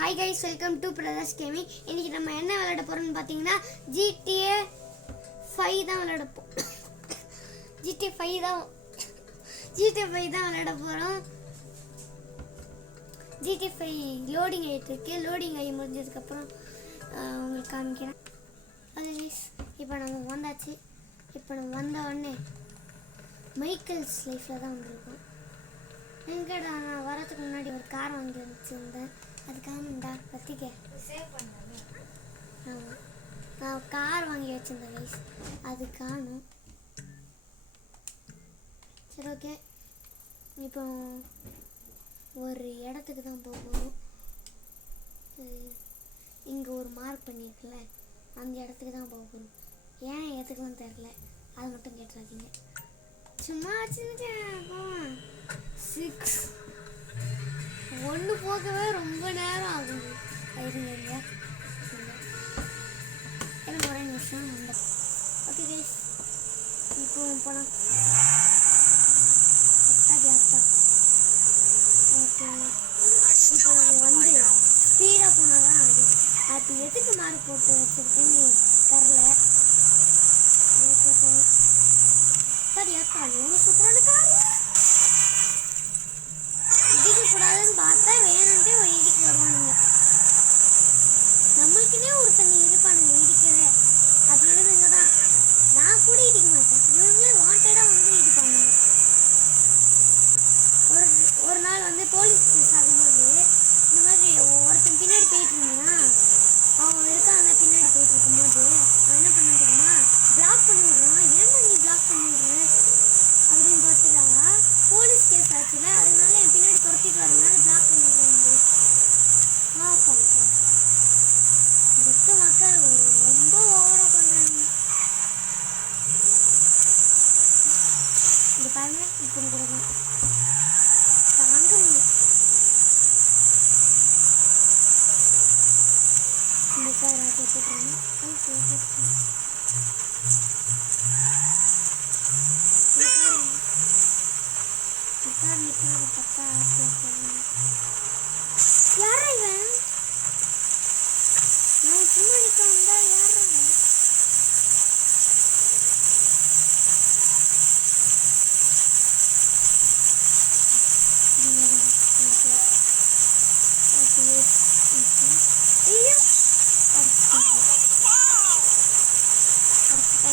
Hi guys, welcome to Brothers Gaming. இன்னைக்கு நம்ம என்ன விளையாட போறோம்னு பாத்தீங்கன்னா GTA 5 தான் விளையாட போறோம். GTA 5 தான் விளையாட போறோம். GTA 5 லோடிங் ஆயிட்டு இருக்கு. லோடிங் ஆகி முடிஞ்சதுக்கு அப்புறம் உங்களுக்கு காமிக்கிறேன். गाइस, இப்போ நம்ம வந்தாச்சு. இப்போ நம்ம வந்த உடனே மைக்கேல்ஸ் லைஃப்ல தான் வந்திருக்கோம். எங்கடா நான் வரதுக்கு முன்னாடி ஒரு கார் வாங்கி வச்சிருந்தேன். அதுக்காக பத்திக்க சேவ் பண்ணேன். ஆமாம், நான் கார் வாங்கி வச்சிருந்தேன் கைஸ், அது காணும். சரி, ஓகே. இப்போ ஒரு இடத்துக்கு தான் போகணும். இங்கே ஒரு மார்க் பண்ணியிருக்குல்ல, அந்த இடத்துக்கு தான் போகணும். ஏன் எதுக்குலாம் தெரில, அது மட்டும் கேட்டுறாதீங்க. சும்மா வச்சுருக்கேன். 6 ஒன்று போகவே ரொம்ப நேரம் ஆகுது. இருங்க எனக்கு ஒரே நிமிஷம் வந்த. ஓகே கைஸ், இப்போ போகலாம். ஓகே, இப்போ நம்ம வந்து ஸ்பீடாக போனால் தான் அது. அது எதுக்கு மார்க் போட்டு வச்சுருக்குன்னு தெரில. ஓகே, போகணும். சரி, எவ்வளோ சூப்பரான கார். இடிக்கக்கூடாதுன்னு பார்த்தா வேணும்ட்டே ஒரு இடிக்கு வருவானுங்க. நம்மளுக்குன்னே ஒருத்தங்க இருப்பானுங்க இடிக்கவே. அது இவனுங்க தான். நான் கூட இடிக்க மாட்டேன், இவங்களே வாண்டடாக வந்து இடிப்பானுங்க. ஒரு நாள் வந்து போலீஸ் கேஸ் ஆகும்போது இந்த மாதிரி ஒருத்தன் பின்னாடி போயிட்டு இருந்தான். அவங்க இருக்காங்க, பின்னாடி போயிட்டு இருக்கும்போது அவன் என்ன பண்ண தெரியுமா, பிளாக் பண்ணி விடுறான். ஏன்டா நீ பிளாக் பண்ணி விடுற அப்படின்னு பார்த்துட்டா, போலீஸ் கேஸ் ஆச்சுல, அதனால என் பின்னாடி துரத்திட்டு வரதுனால பிளாக் பண்ணி விடுறேன். மக்கள் ரொம்ப ஓவரா பண்றாங்க. இங்க பாருங்க, இப்படி கொடுங்க தாங்க முடியும். இந்த கார் போட்டுருங்க. யாரா இவன்? நான் சும்மா நிக்க வந்தா யாரா?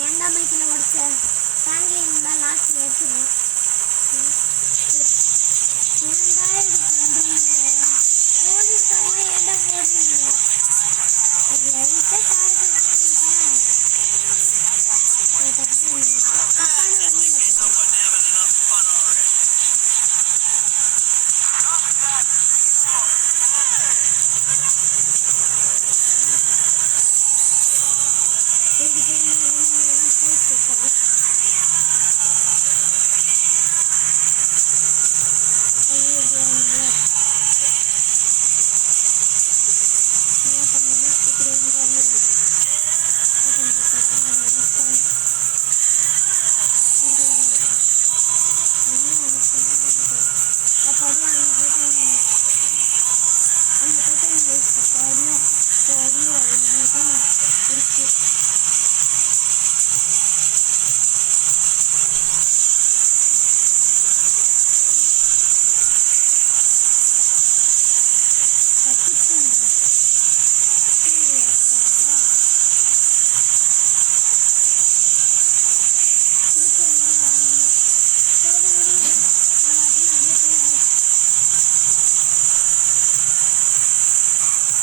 ஏண்டா பைக்கில் ஓடிச்ச? ஃபேமிலி இருந்தால் லாஸ்ட்ல எடுத்துருவேன். ஏண்டா இது பண்ணுறீங்க? போலீஸ்காரங்க ஏண்டா போடுறீங்க? ஒரு லைட்டாக காருக்கு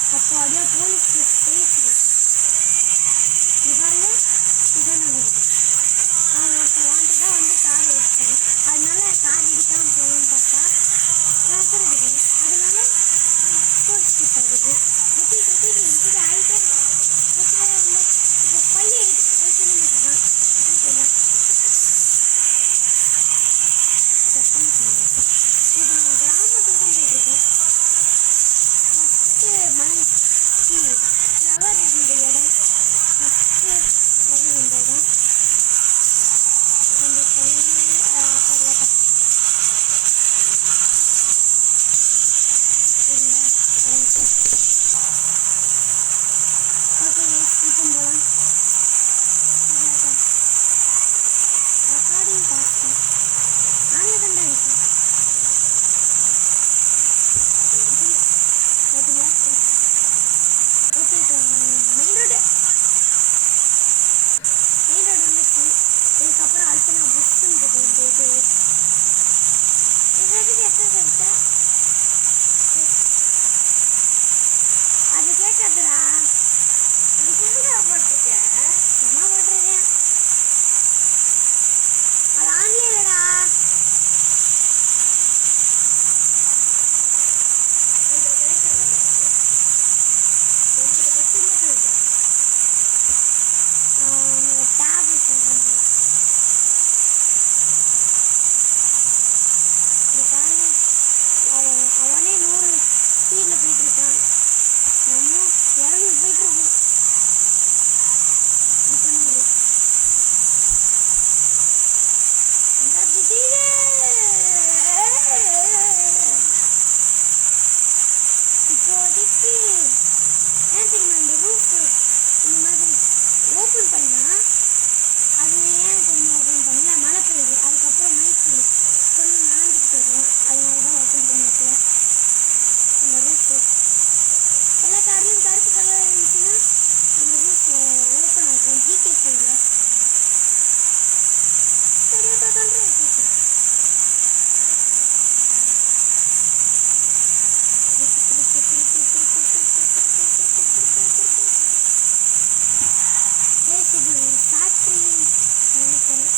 தப்பான வழியில் அப்படியே போலீஸ் பேசுது. இது பாருங்க, இதான் நடக்குது. அவங்க ஒருத்தர் வாண்டடாக வந்து கார் எடுத்தாங்க. அதனால கார் இடிக்காமல் போகணும்னு பார்த்தா நான் திருடுவேன். அதனால போலீஸ் கேஸ் ஆகுது. ரிப்பீட் ஆகிட்டே இப்போ பையன் வைக்கணும் மாட்டான். தெரியல. இப்போ நம்ம கிராமத்துக்கு தான் போயிட்டுருக்கோம். ஃபஸ்ட்டு ஃப்ளவர் இருந்த இடம். ஃபஸ்ட்டு ஃப்ளவர் இருந்த இடம் கொஞ்சம் சரியாக பறக்காதுடா. அதுக்கு என்னடா போட்டிருக்க? சும்மா போட்டிருக்கேன். அது ஆன்ல இல்லடா. இதுல கனெக்ட் ஆகல. இதுல மட்டுமே கனெக்ட் ஆகும். டேப் சொல்றாங்க. இந்த பாருங்க, அவனே 100 ஸ்பீட்ல போயிட்டு இருக்கான். நம்ம 200 போயிட்டு இருக்கோம். இப்போ 100. அங்க திடீர்னு இப்போதைக்கு ஏன் தெரியுமா இந்த ரூஃப் இந்த மாதிரி ஓப்பன் பண்ணா, அது ஏன் தெரியுமா ஓப்பன் பண்ணல, மழை பெய்யுது, அதுக்கப்புறம் மைக்கு கொஞ்சம் நனைஞ்சிக்கிட்டு வரும், அதனால தான் ஓப்பன் பண்ணிக்கல. அந்த ரூஃப் எல்லா கார்லையும் கருப்பு கலர் இருந்துச்சுன்னா அந்த ரூஃப் ஓப்பன் ஆகும். ஜிகே ஃபைவ்ல இது ஒரு ஃபேக்ட்ரி நினைக்கிறேன்.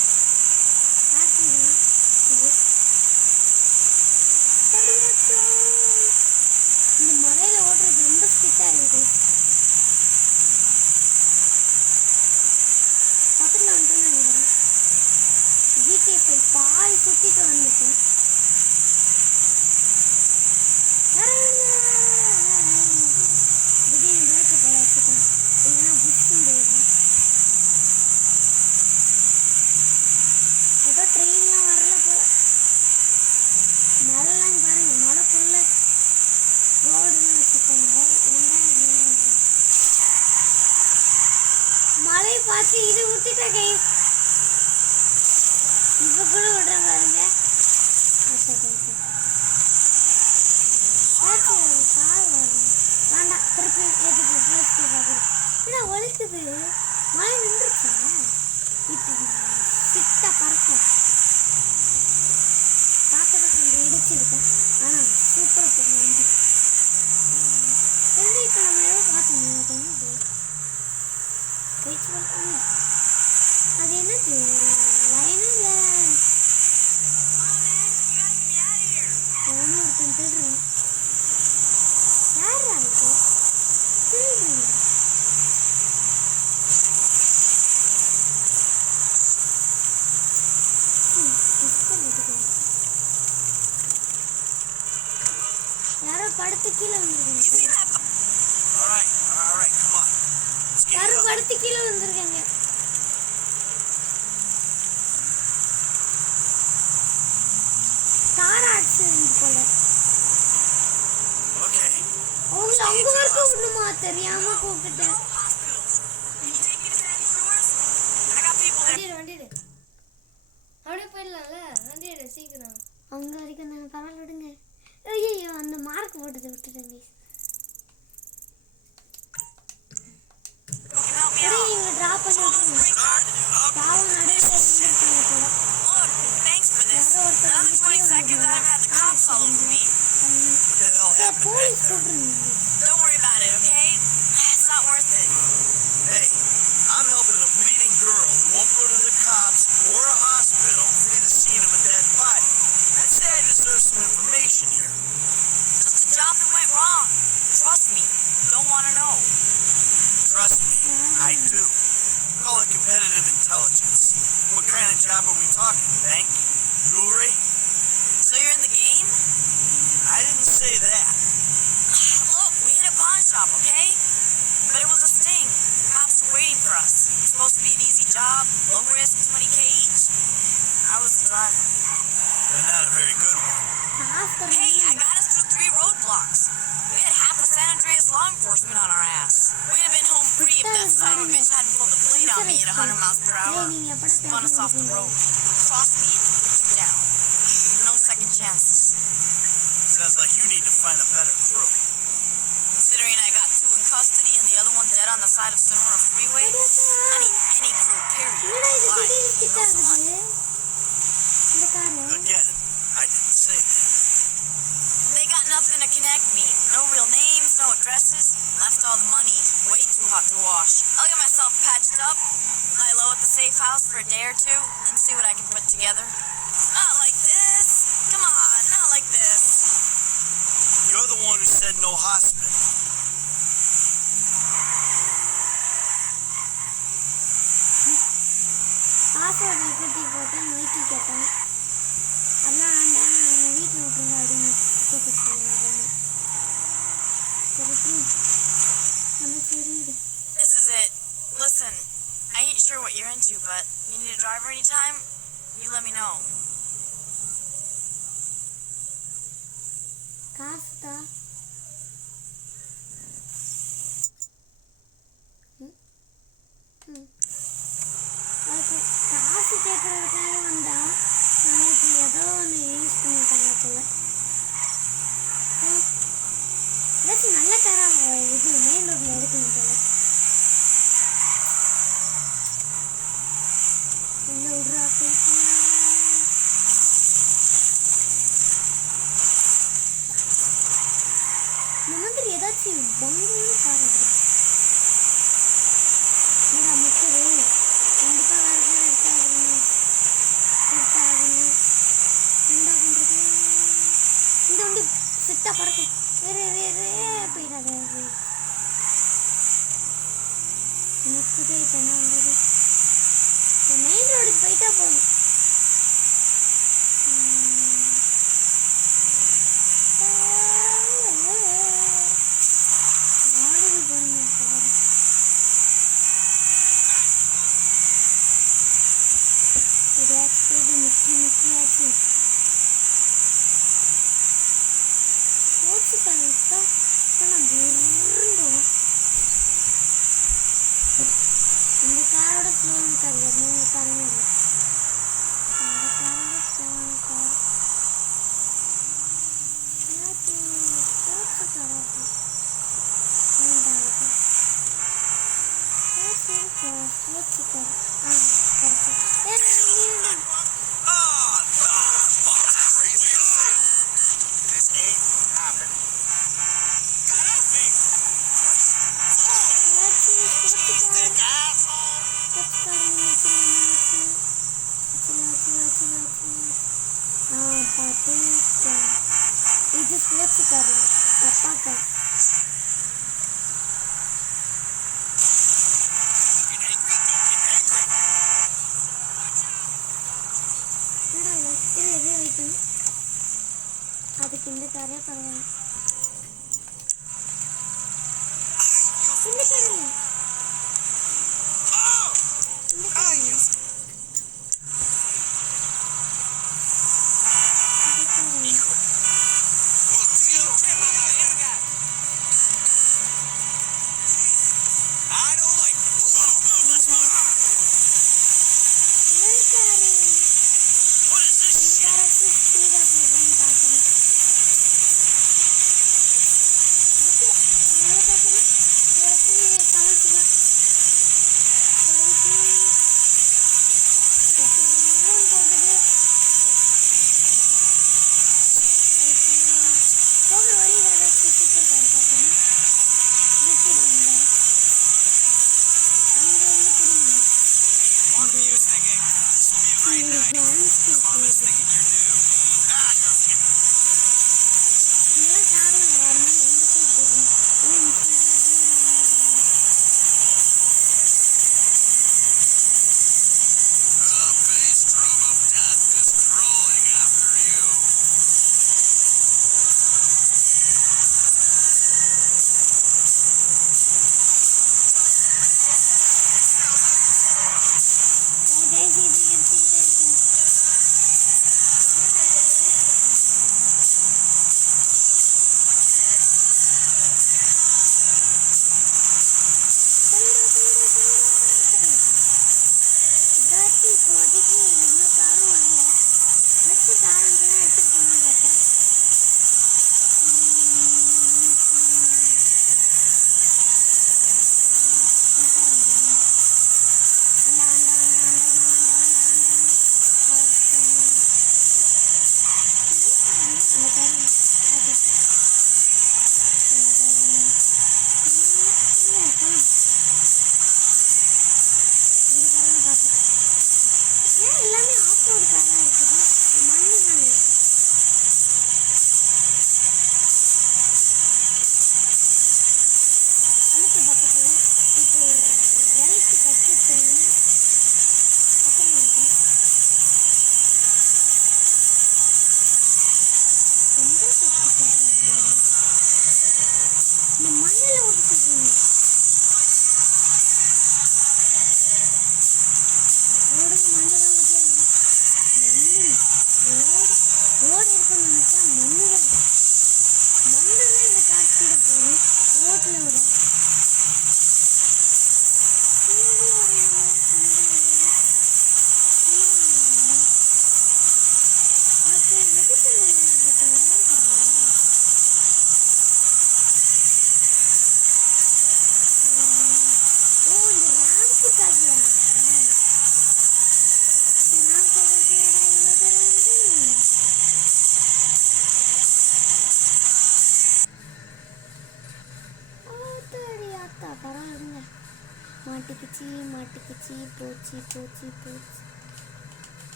ஃபேக்ட்ரி தான் இது. இந்த மலையில ஓட்டுறது ரொம்ப ஸ்கிட்டாக இருக்குது. பக்கத்தில் வந்துட்டு நினைக்கிறேன். ஜிகே போய் பாதி சுற்றிட்டு வந்துட்டேன். திடீர்னு பிரேக்கை போட வச்சுட்டேன், இல்லைன்னா புஷ்ஷும் போயிடும். ஏதோ ட்ரெயின்லாம் வரல போல. மழைலாம் பாருங்க, மழைக்குள்ள ரோடுலாம் வச்சுருக்காங்க. மழை பார்த்து இது விட்டுட்டா கை இப்போ கூட விடுறேன் பாருங்க. கால் வேண்டாம், திருப்பி எதுக்கு பார்க்குறேன். ஏன்னா ஒழிக்குது, மழை நின்றுச்சா? இப்போ சிட்டா பறக்கும். பார்க்கறத கொஞ்சம் இடிச்சிருக்கேன், ஆனால் சூப்பராக போகும் வந்து. இப்போ நம்ம எவ்வளோ பார்த்தோம், அது என்னது கழிச்சு பார்த்தாங்க. அது என்னது லைனா இல்லை எவனோ ஒருத்தன் திருடுறான். யாரா இது திருடுறாங்க? யாரோ படுத்து கீழே வந்துருக்காங்க. யாரோ படுத்து கீழே வந்திருக்காங்க. கார் ஆக்சிடென்ட் போல. அவங்க அங்க வரைக்கும் விடணுமா, தெரியாம கூப்பிட்டுட்டேன். வண்டிடு அப்படியே போயிடலாம்ல. வண்டிடு சீக்கிரம். அங்க வரைக்கும் நாங்கள் பரவாயில்ல விடுங்க. ஐயோ அந்த மார்க் போட்டதை விட்டுட்டேங்க. இவங்க ட்ராப் பண்ணி விட்டுருங்க. பாவம் நடுவில் இருந்திருக்காங்க போல. யாரோ ஒருத்தர் வந்து போலீஸ் கூப்பிடுங்க. I'm helping a bleeding girl who won't go to the cops or a hospital for the scene of a dead body. I'd say I deserve some information here. Just a job that went wrong. Trust me. Don't want to know. Trust me, I do. Call it competitive intelligence. What kind of job are we talking? Bank? Jewelry? So you're in the game? I didn't say that. Look, we hit a pawn shop, okay? But it was a sting. Cops were waiting for us. It's supposed to be an easy job, low risk, 20K each. I was the driver. But not a very good one. Hey, I got us through 3 roadblocks. We had half of San Andreas law enforcement on our ass. We'd have been home free if that son of a bitch hadn't pulled the blade on me at 100 miles per hour. Spun us off the road. Crossed me and put you down. No second chances. Sounds like you need to find a better crew. Considering I got 2 in custody and the other one dead on the side of Sonora Freeway, I need any crew, period. Why? No fun. Again, I didn't say that. They got nothing to connect me. No real names, no dresses, left all the money way too hot to wash. I'll get myself patched up, lie low at the safe house for a day or two, and see what I can put together. Not like this. Come on, not like this. You're the one who said no hospital. Password எப்படி போட்டேன் நோய்க்கு கேட்டேன் அதெல்லாம் வேண்டாம் அவங்க வீட்டில் விட்டுருங்க அப்படின்னு கேட்டுருக்காங்க சரி நம்ம சரிங்க This is it. Listen, I ain't sure what you're into, but you need a driver anytime, you let me know. காசு தான் அதுக்கு காசு கேட்கறதுக்காக வந்தா நமக்கு ஏதோ ஒன்று யூஸ் பண்ணிட்டாங்க போல ஏதாச்சும் நல்ல காராக இது மெயின் ரோட்டில் எடுக்கணும் போல இந்த விட்றா போயிட்டு இந்த மாதிரி ஏதாச்சும் பங்குன்னு கார் எடுக்கணும் என்னடா முக்கியது கண்டிப்பாக வேறு பேர் எடுத்தாகணும் எடுத்தாகணும் என்ன பண்ணுறது இந்த வண்டி சிட்டா பறக்கும் வேறு போயிடாது முக்கியதே இப்போ என்ன பண்ணுறது மெயின் ரோடுக்கு போயிட்டா போதும் ஆடுது பாருங்க காரு எதையாச்சும் முக்கியாச்சு போச்சு கணக்கா நான் போகும் இந்த காரோட ஸ்லோன்னு கார் மூணு காருமே இல்லை இந்த காரோட ஸ்லோன்னு கார் போச்சு காராச்சு போச்சு கார் கிடச்சி This ain't happening. Stick asshole. இது ஸ்போர்ட்ஸ் கார் அப்பா கார் இல்லை வைக்கணும் அதுக்கு இந்த காரே பரவாயில்ல இந்த கார் இந்த கார் கற்றுக்கிறேன். அப்புறம் நினைக்கிறேன் எந்த கற்று சொல்கிறீங்க? இந்த மண்ணில் ஓட்டு சொல்கிறீங்க. ரோடு மண்ணில் தான் ஊற்றியாங்க. மண்ணு ரோடு இருக்குன்னு நினச்சா மண்ணு தான் இருக்கு. மண்ணு தான் இந்த கார் கூட போகுது ரோட்டில் விட. பரவாயில்லைங்க. மாட்டிக்கிச்சு போச்சு.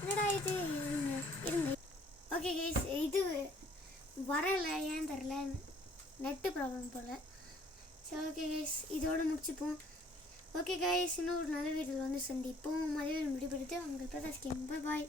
என்னடா இது? இருங்க. ஓகே கைஸ், இது வரலை, ஏன் தெரில, நெட்டு ப்ராப்ளம் போல். சரி ஓகே கைஸ், இதோட முடிச்சுப்போம். ஓகே கைஸ், இன்னும் ஒரு நல்ல வீடியோவில் வந்து சந்திப்போம். அதே முடிப்படுத்து உங்கள் பிரதாஸ் கிங். பாய்.